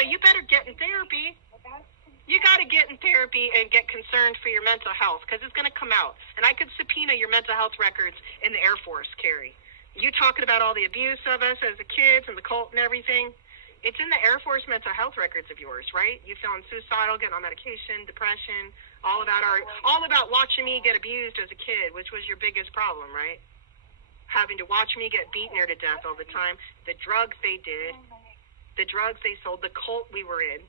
So you better get in therapy. You got to get in therapy and get concerned for your mental health, because it's going to come out. And I could subpoena your mental health records in the Air Force, Carrie. You talking about all the abuse of us as the kids and the cult and everything. It's in the Air Force mental health records of yours, right? You feeling suicidal, getting on medication, depression, all about watching me get abused as a kid, which was your biggest problem, right? Having to watch me get beaten her to death all the time. The drugs they did, the drugs they sold, the cult we were in,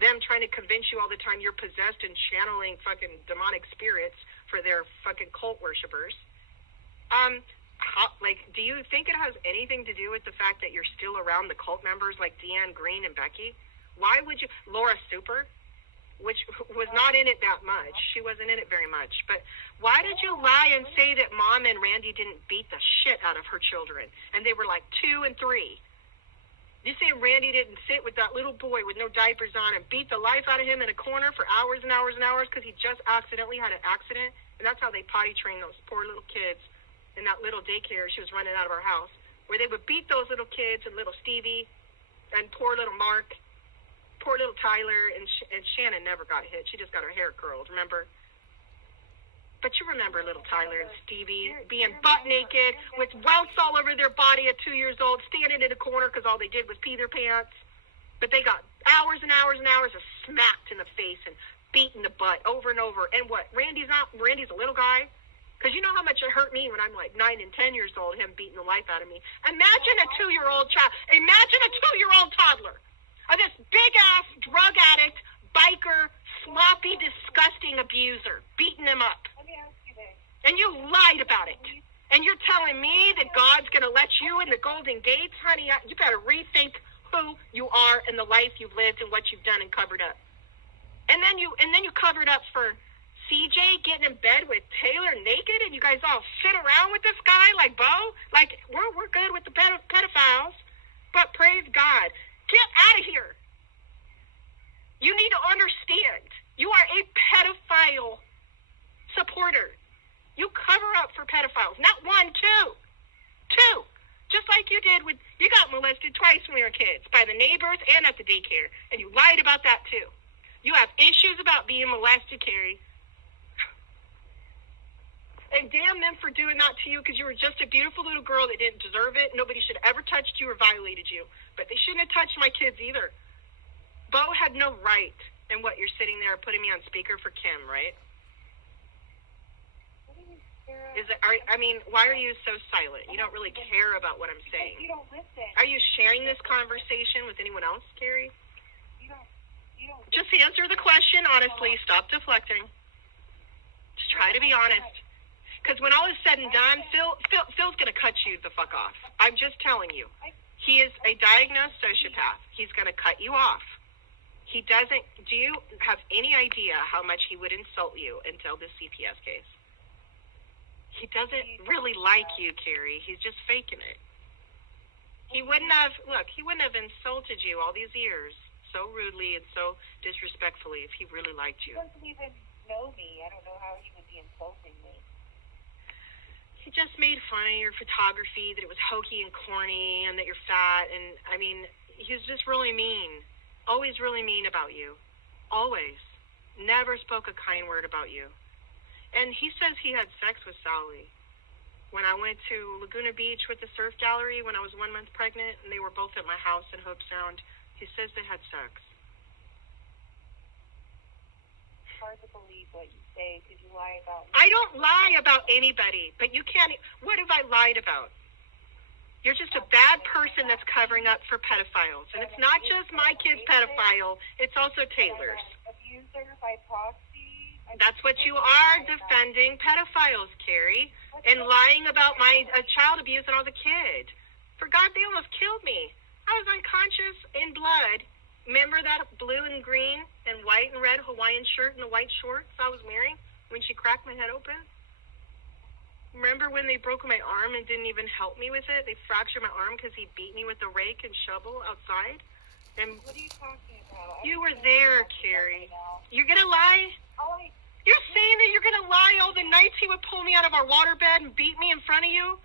them trying to convince you all the time you're possessed and channeling fucking demonic spirits for their fucking cult worshippers. Do you think it has anything to do with the fact that you're still around the cult members like Deanne Green and Becky? Why would you? Laura Super, which was not in it that much. She wasn't in it very much. But why did you lie and say that Mom and Randy didn't beat the shit out of her children? And they were like 2 and 3. You say Randy didn't sit with that little boy with no diapers on and beat the life out of him in a corner for hours and hours and hours because he just accidentally had an accident? And that's how they potty train those poor little kids in that little daycare she was running out of our house, where they would beat those little kids and little Stevie and poor little Mark, poor little Tyler, and Shannon never got hit. She just got her hair curled, remember? But you remember little Tyler and Stevie being butt naked with welts all over their body at 2 years old, standing in a corner because all they did was pee their pants. But they got hours and hours and hours of smacked in the face and beat in the butt over and over. And what? Randy's a little guy. Because you know how much it hurt me when I'm like 9 and 10 years old, him beating the life out of me. Imagine a 2-year-old child. Imagine a 2-year-old toddler. This big-ass drug addict, biker, sloppy, disgusting abuser beating him up. Let me ask you this. And you lied about it. And you're telling me that God's going to let you in the golden gates? Honey, you better rethink who you are and the life you've lived and what you've done and covered up. And then you covered up for CJ getting in bed with Taylor naked, and you guys all sit around with this guy like Bo? Like, we're good with the pedophiles, but praise God. Get out of here. You need to understand, you are a pedophile supporter. You cover up for pedophiles. Not 1, 2. 2. Just like you did with, you got molested twice when we were kids, by the neighbors and at the daycare, and you lied about that too. You have issues about being molested, Carrie. And damn them for doing that to you, because you were just a beautiful little girl that didn't deserve it. Nobody should have ever touched you or violated you. But they shouldn't have touched my kids either. Bo had no right in what you're sitting there putting me on speaker for Kim, right? Why are you so silent? You don't really care about what I'm saying. You don't listen. Are you sharing this conversation with anyone else, Carrie? You don't Just answer the question honestly. Stop deflecting. Just try to be honest. Because when all is said and done, Phil's going to cut you the fuck off. I'm just telling you. He is a diagnosed sociopath. He's going to cut you off. He doesn't... Do you have any idea how much he would insult you until this CPS case? He doesn't really like you, Carrie. He's just faking it. He wouldn't have insulted you all these years so rudely and so disrespectfully if he really liked you. He doesn't even know me. I don't know how he would be insulting me. He just made fun of your photography, that it was hokey and corny, and that you're fat, and, he was just really mean. Always really mean about you. Always. Never spoke a kind word about you. And he says he had sex with Sally. When I went to Laguna Beach with the surf gallery when I was 1 month pregnant, and they were both at my house in Hope Sound, he says they had sex. Hard to believe what you say because you lie about me. I don't lie about anybody, but you can't. What have I lied about? You're just a bad person that's covering up for pedophiles. And it's not just my kid's pedophile, it's also Taylor's. Abuser by proxy. That's what you are, defending pedophiles, Carrie, and lying about my child abuse and I was a kid. For God, they almost killed me. I was unconscious in blood. Remember that blue and green and white and red Hawaiian shirt and the white shorts I was wearing when she cracked my head open? Remember when they broke my arm and didn't even help me with it? They fractured my arm because he beat me with a rake and shovel outside? And what are you talking about? You were there, Carrie. You're going to lie? You're saying that you're going to lie all the nights he would pull me out of our waterbed and beat me in front of you?